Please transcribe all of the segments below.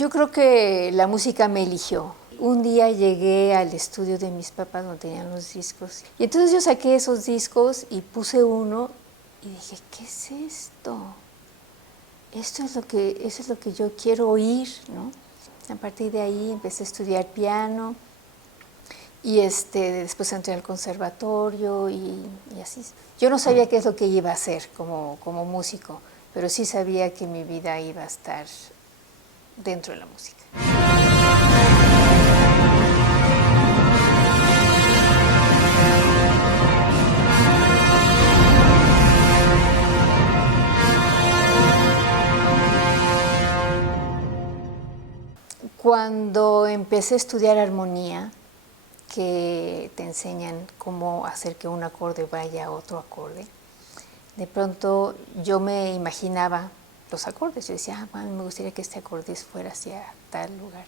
Yo creo que la música me eligió. Un día llegué al estudio de mis papás donde tenían los discos y entonces yo saqué esos discos y puse uno y dije, ¿qué es esto? Eso es lo que yo quiero oír, ¿no? A partir de ahí empecé a estudiar piano y después entré al conservatorio y así. Yo no sabía qué es lo que iba a hacer como músico, pero sí sabía que mi vida iba a estar dentro de la música. Cuando empecé a estudiar armonía, que te enseñan cómo hacer que un acorde vaya a otro acorde, de pronto yo me imaginaba los acordes. Yo decía, bueno, me gustaría que este acorde fuera hacia tal lugar.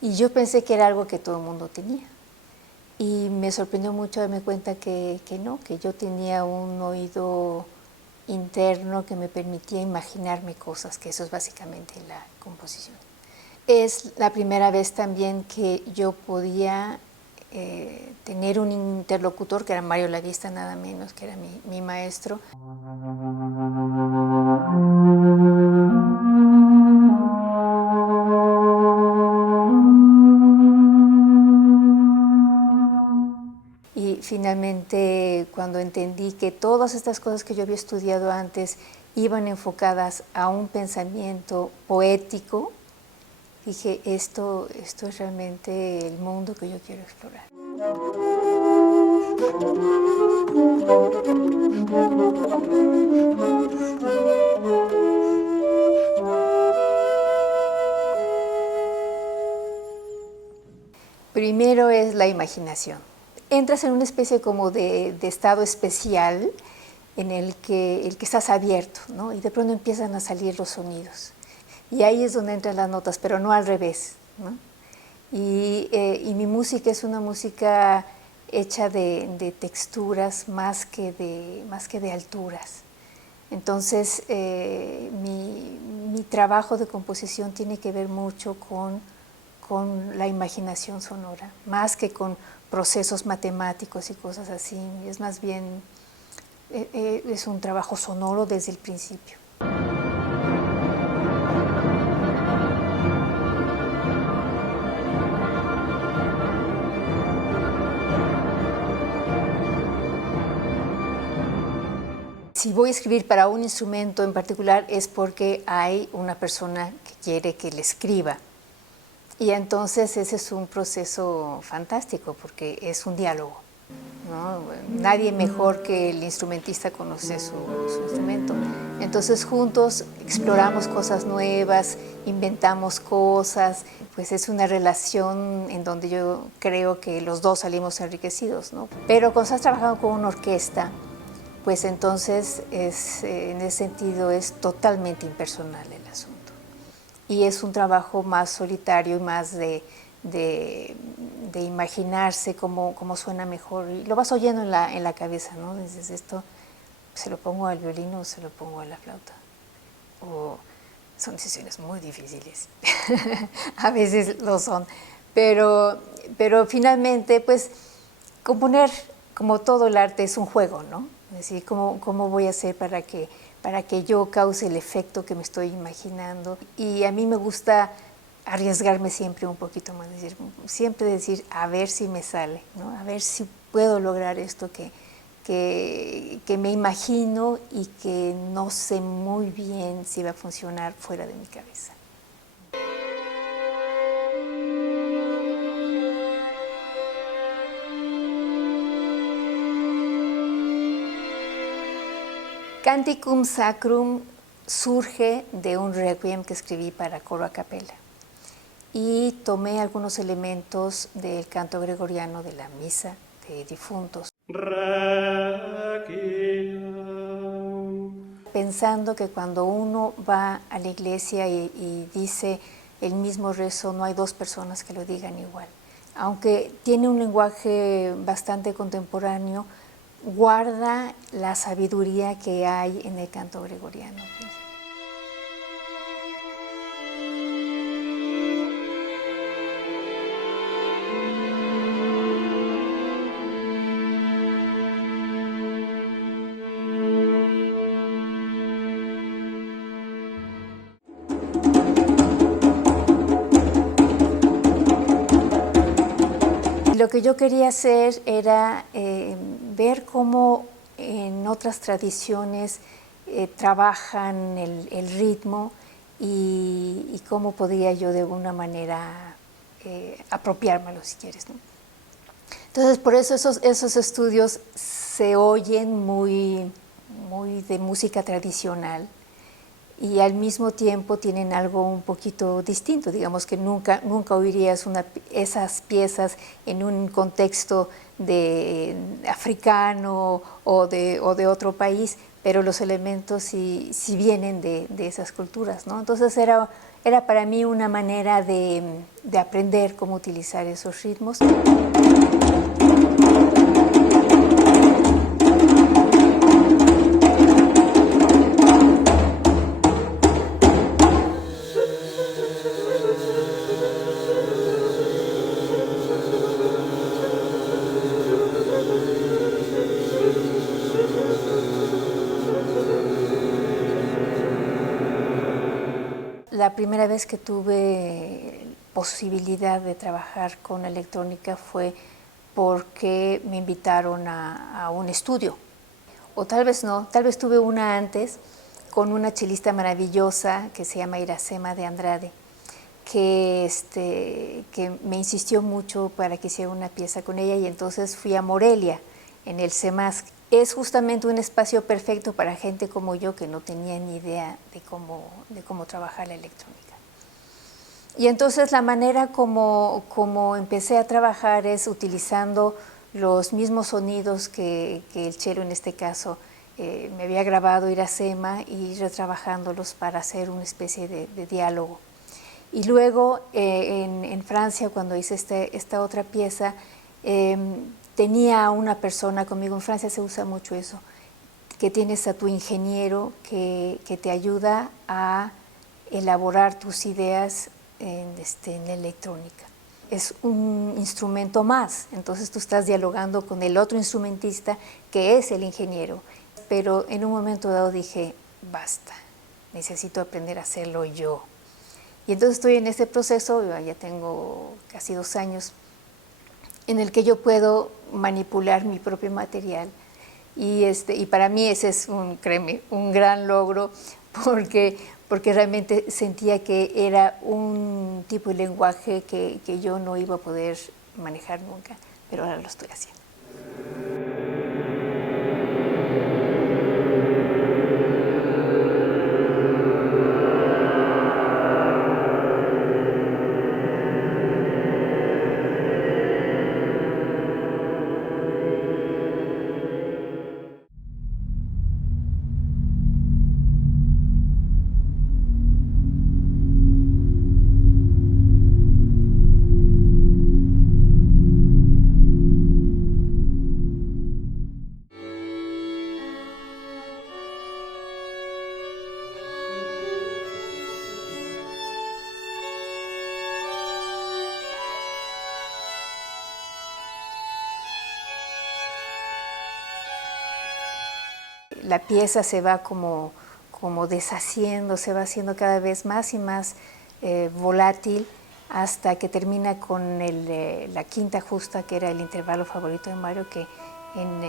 Y yo pensé que era algo que todo el mundo tenía. Y me sorprendió mucho darme cuenta que no, que yo tenía un oído interno que me permitía imaginarme cosas, que eso es básicamente la composición. Es la primera vez también que yo podía tener un interlocutor, que era Mario Lavista nada menos, que era mi maestro. Y finalmente, cuando entendí que todas estas cosas que yo había estudiado antes iban enfocadas a un pensamiento poético, dije, esto es realmente el mundo que yo quiero explorar. Primero es la imaginación. Entras en una especie como de estado especial en el que estás abierto, ¿no? Y de pronto empiezan a salir los sonidos. Y ahí es donde entran las notas, pero no al revés, ¿no? Y mi música es una música hecha de texturas más que de alturas. Entonces, mi trabajo de composición tiene que ver mucho con la imaginación sonora, más que con procesos matemáticos y cosas así. Es más bien, es un trabajo sonoro desde el principio. Si voy a escribir para un instrumento en particular es porque hay una persona que quiere que le escriba. Y entonces ese es un proceso fantástico porque es un diálogo, ¿no? Nadie mejor que el instrumentista conoce su instrumento. Entonces juntos exploramos cosas nuevas, inventamos cosas, pues es una relación en donde yo creo que los dos salimos enriquecidos, ¿no? Pero cuando estás trabajando con una orquesta, pues entonces en ese sentido es totalmente impersonal el asunto. Y es un trabajo más solitario y más de imaginarse cómo suena mejor. Y lo vas oyendo en la cabeza, ¿no? Dices, esto se lo pongo al violín o se lo pongo a la flauta. O son decisiones muy difíciles. A veces lo son. Pero finalmente, pues, componer, como todo el arte, es un juego, ¿no? Es decir, ¿cómo voy a hacer para que yo cause el efecto que me estoy imaginando? Y a mí me gusta arriesgarme siempre un poquito más, siempre decir, a ver si me sale, ¿no? A ver si puedo lograr esto que me imagino y que no sé muy bien si va a funcionar fuera de mi cabeza. Canticum Sacrum surge de un requiem que escribí para coro a capella y tomé algunos elementos del canto gregoriano de la misa de difuntos, pensando que cuando uno va a la iglesia y dice el mismo rezo, no hay dos personas que lo digan igual. Aunque tiene un lenguaje bastante contemporáneo, guarda la sabiduría que hay en el canto gregoriano. lo que yo quería hacer era ver cómo en otras tradiciones trabajan el ritmo y cómo podía yo de alguna manera apropiármelo, si quieres, ¿no? Entonces, por eso esos estudios se oyen muy de música tradicional y al mismo tiempo tienen algo un poquito distinto. Digamos que nunca oirías esas piezas en un contexto africano o de otro país, pero los elementos sí vienen de esas culturas, ¿no? Entonces era para mí una manera de aprender cómo utilizar esos ritmos. La primera vez que tuve posibilidad de trabajar con electrónica fue porque me invitaron a un estudio. O tal vez no, tal vez tuve una antes con una chelista maravillosa que se llama Iracema de Andrade, que me insistió mucho para que hiciera una pieza con ella, y entonces fui a Morelia, en el CEMASC. Es justamente un espacio perfecto para gente como yo que no tenía ni idea de cómo trabajar la electrónica. Y entonces la manera como empecé a trabajar es utilizando los mismos sonidos que el cello en este caso me había grabado Iracema, y retrabajándolos para hacer una especie de diálogo. Y luego en Francia, cuando hice esta otra pieza, tenía una persona conmigo. En Francia se usa mucho eso, que tienes a tu ingeniero que te ayuda a elaborar tus ideas en la electrónica. Es un instrumento más, entonces tú estás dialogando con el otro instrumentista que es el ingeniero. Pero en un momento dado dije, basta, necesito aprender a hacerlo yo. Y entonces estoy en este proceso, ya tengo casi 2 años, en el que yo puedo manipular mi propio material. Y para mí ese es, créeme, un gran logro, porque realmente sentía que era un tipo de lenguaje que yo no iba a poder manejar nunca, pero ahora lo estoy haciendo. La pieza se va como deshaciendo, se va haciendo cada vez más y más volátil, hasta que termina con la quinta justa, que era el intervalo favorito de Mario, que en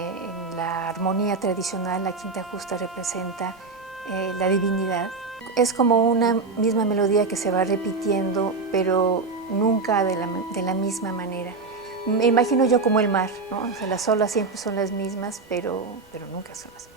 la armonía tradicional la quinta justa representa la divinidad. Es como una misma melodía que se va repitiendo, pero nunca de la misma manera. Me imagino yo como el mar, ¿no? O sea, las olas siempre son las mismas, pero nunca son las mismas.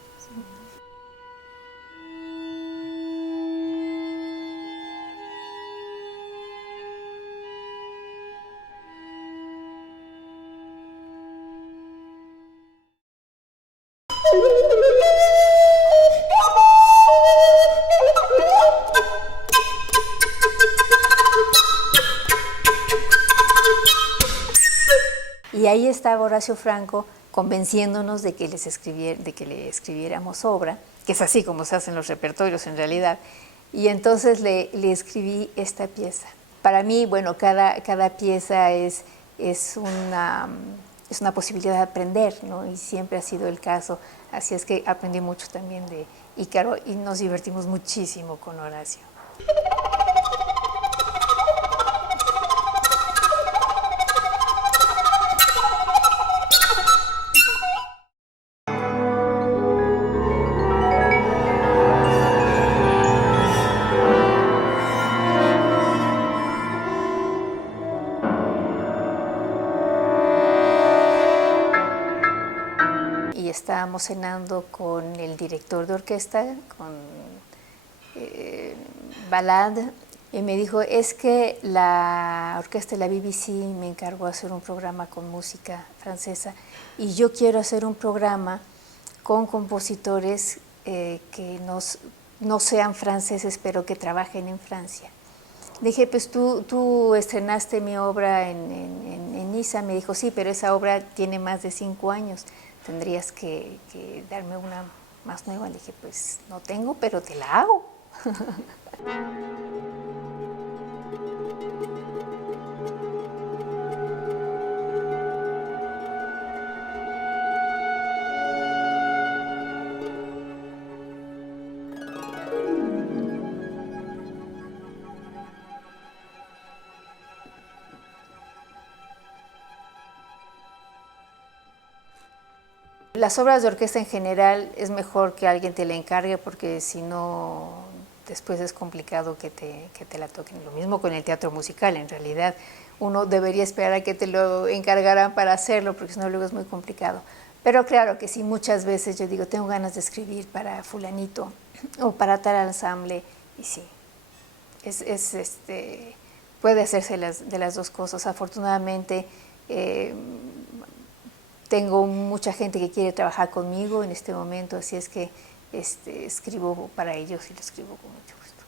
Y ahí estaba Horacio Franco convenciéndonos de que le escribiéramos obra, que es así como se hacen los repertorios en realidad. Y entonces le escribí esta pieza. Para mí, bueno, cada pieza es una posibilidad de aprender, ¿no? Y siempre ha sido el caso. Así es que aprendí mucho también de Ícaro y nos divertimos muchísimo con Horacio. estábamos cenando con el director de orquesta, con Ballade, y me dijo, es que la orquesta de la BBC me encargó hacer un programa con música francesa y yo quiero hacer un programa con compositores que no sean franceses, pero que trabajen en Francia. Dije, pues tú estrenaste mi obra en Niza. Me dijo, sí, pero esa obra tiene más de 5 años. Tendrías que darme una más nueva. Le dije, pues no tengo, pero te la hago. Las obras de orquesta en general es mejor que alguien te la encargue porque si no, después es complicado que te la toquen. Lo mismo con el teatro musical, en realidad uno debería esperar a que te lo encargaran para hacerlo porque si no luego es muy complicado. Pero claro que sí, muchas veces yo digo, tengo ganas de escribir para fulanito o para tal ensamble y sí, puede hacerse de las dos cosas. Afortunadamente, tengo mucha gente que quiere trabajar conmigo en este momento, así es que escribo para ellos y lo escribo con mucho gusto.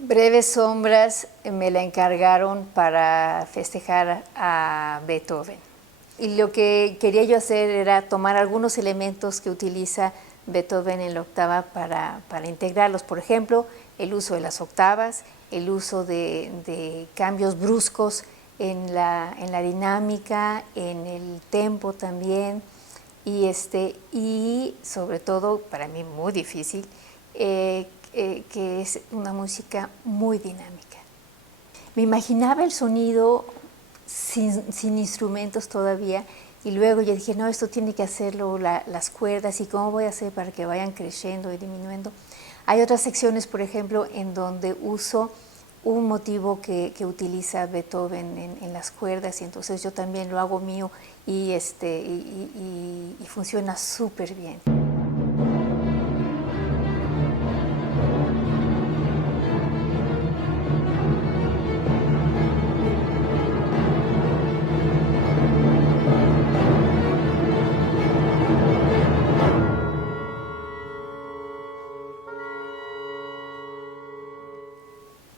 Breves sombras me la encargaron para festejar a Beethoven. Y lo que quería yo hacer era tomar algunos elementos que utiliza Beethoven en la octava para integrarlos. Por ejemplo, el uso de las octavas, el uso de cambios bruscos en la dinámica, en el tempo también. Y sobre todo, para mí muy difícil, que es una música muy dinámica. Me imaginaba el sonido sin instrumentos todavía y luego yo dije, no, esto tiene que hacerlo las cuerdas y cómo voy a hacer para que vayan creciendo y disminuyendo. Hay otras secciones, por ejemplo, en donde uso un motivo que utiliza Beethoven en las cuerdas y entonces yo también lo hago mío y funciona súper bien.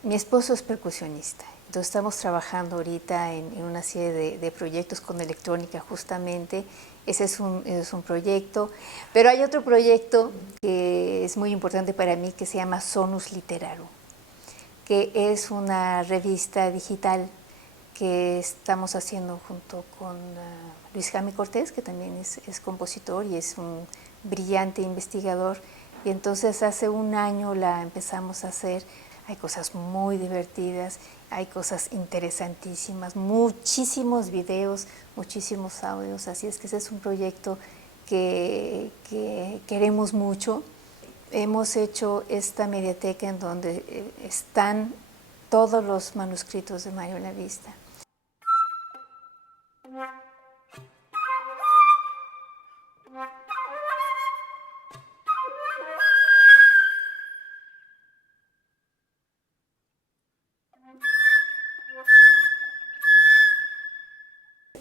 Mi esposo es percusionista, entonces estamos trabajando ahorita en una serie de proyectos con electrónica justamente. Ese es un proyecto, pero hay otro proyecto que es muy importante para mí que se llama Sonus Literarum, que es una revista digital que estamos haciendo junto con Luis Jaime Cortés, que también es compositor y es un brillante investigador. Y entonces hace un año la empezamos a hacer. Hay cosas muy divertidas, hay cosas interesantísimas, muchísimos videos, muchísimos audios, así es que ese es un proyecto que queremos mucho. Hemos hecho esta mediateca en donde están todos los manuscritos de Mario Lavista.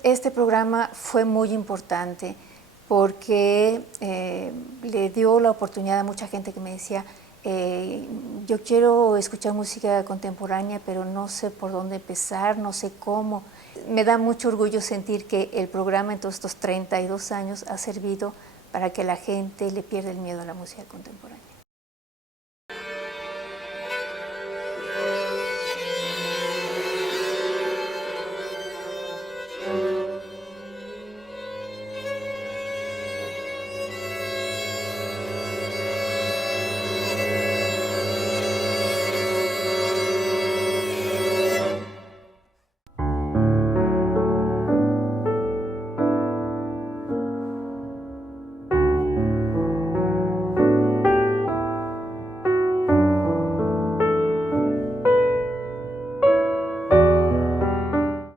Este programa fue muy importante porque le dio la oportunidad a mucha gente que me decía, yo quiero escuchar música contemporánea, pero no sé por dónde empezar, no sé cómo. Me da mucho orgullo sentir que el programa en todos estos 32 años ha servido para que la gente le pierda el miedo a la música contemporánea.